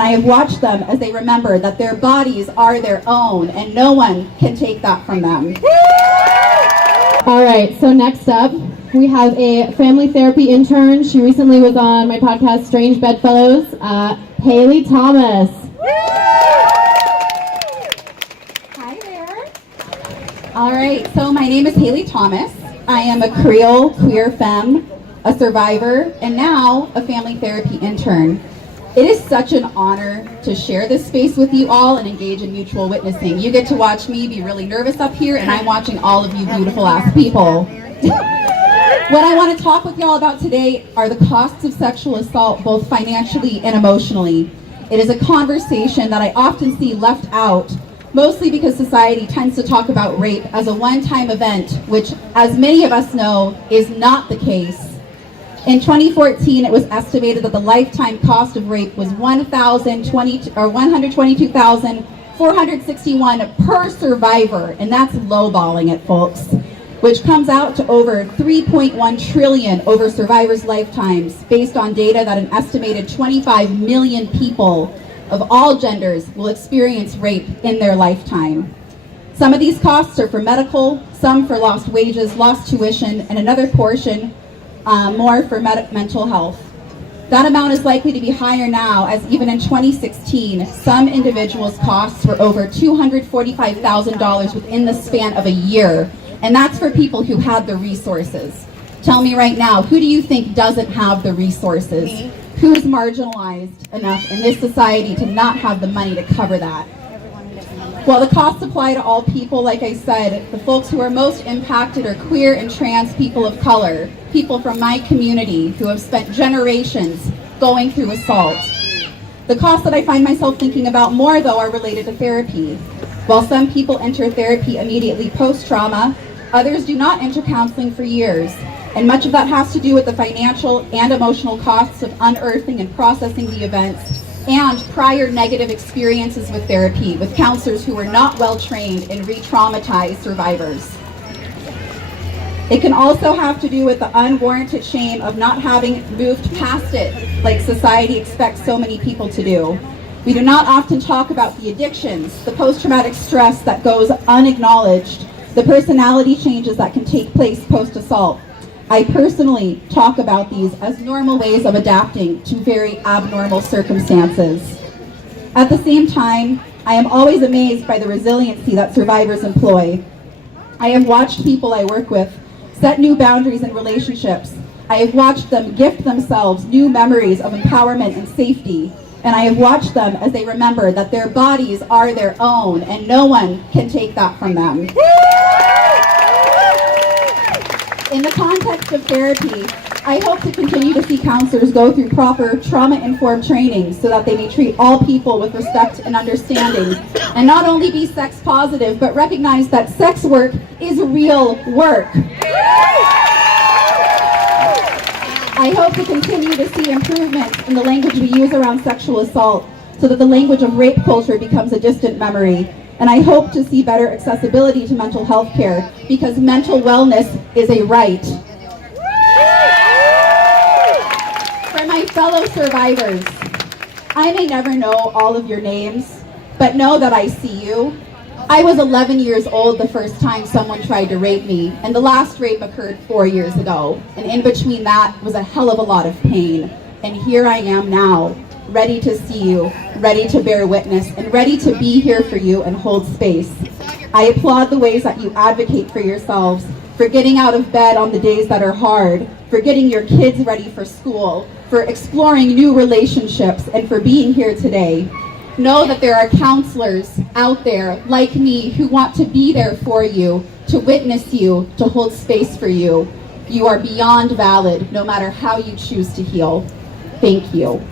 I have watched them as they remember that their bodies are their own and no one can take that from them. All right, so next up, we have a family therapy intern. She recently was on my podcast, Strange Bedfellows, Kaylee Thomas. Hi there. All right, so my name is Kaylee Thomas. I am a Creole queer femme, a survivor, and now a family therapy intern. It is such an honor to share this space with you all and engage in mutual witnessing. You get to watch me be really nervous up here, and I'm watching all of you beautiful ass people. What I want to talk with y'all about today are the costs of sexual assault, both financially and emotionally. It is a conversation that I often see left out, mostly because society tends to talk about rape as a one-time event, which, as many of us know, is not the case. In 2014, it was estimated that the lifetime cost of rape was $122,461 per survivor, and that's lowballing it, folks, which comes out to over $3.1 trillion over survivors' lifetimes, based on data that an estimated 25 million people of all genders will experience rape in their lifetime. Some of these costs are for medical, some for lost wages, lost tuition, and another portion more for mental health. That amount is likely to be higher now, as even in 2016, some individuals' costs were over $245,000 within the span of a year, and that's for people who had the resources. Tell me right now, who do you think doesn't have the resources? Who is marginalized enough in this society to not have the money to cover that? While the costs apply to all people, like I said, the folks who are most impacted are queer and trans people of color, people from my community who have spent generations going through assault. The costs that I find myself thinking about more, though, are related to therapy. While some people enter therapy immediately post-trauma, others do not enter counseling for years. And much of that has to do with the financial and emotional costs of unearthing and processing the events and prior negative experiences with therapy with counselors who were not well trained and re-traumatized survivors. It can also have to do with the unwarranted shame of not having moved past it like society expects so many people to do. We do not often talk about the addictions, the post-traumatic stress that goes unacknowledged, the personality changes that can take place post-assault. I personally talk about these as normal ways of adapting to very abnormal circumstances. At the same time, I am always amazed by the resiliency that survivors employ. I have watched people I work with set new boundaries in relationships. I have watched them gift themselves new memories of empowerment and safety. And I have watched them as they remember that their bodies are their own and no one can take that from them. In the context of therapy, I hope to continue to see counselors go through proper trauma-informed training so that they may treat all people with respect and understanding, and not only be sex positive, but recognize that sex work is real work. I hope to continue to see improvements in the language we use around sexual assault so that the language of rape culture becomes a distant memory. And I hope to see better accessibility to mental health care because mental wellness is a right. For my fellow survivors, I may never know all of your names, but know that I see you. I was 11 years old the first time someone tried to rape me, and the last rape occurred 4 years ago. And in between that was a hell of a lot of pain. And here I am now, ready to see you, ready to bear witness, and ready to be here for you and hold space. I applaud the ways that you advocate for yourselves, for getting out of bed on the days that are hard, for getting your kids ready for school, for exploring new relationships, and for being here today. Know that there are counselors out there like me who want to be there for you, to witness you, to hold space for you. You are beyond valid, no matter how you choose to heal. Thank you.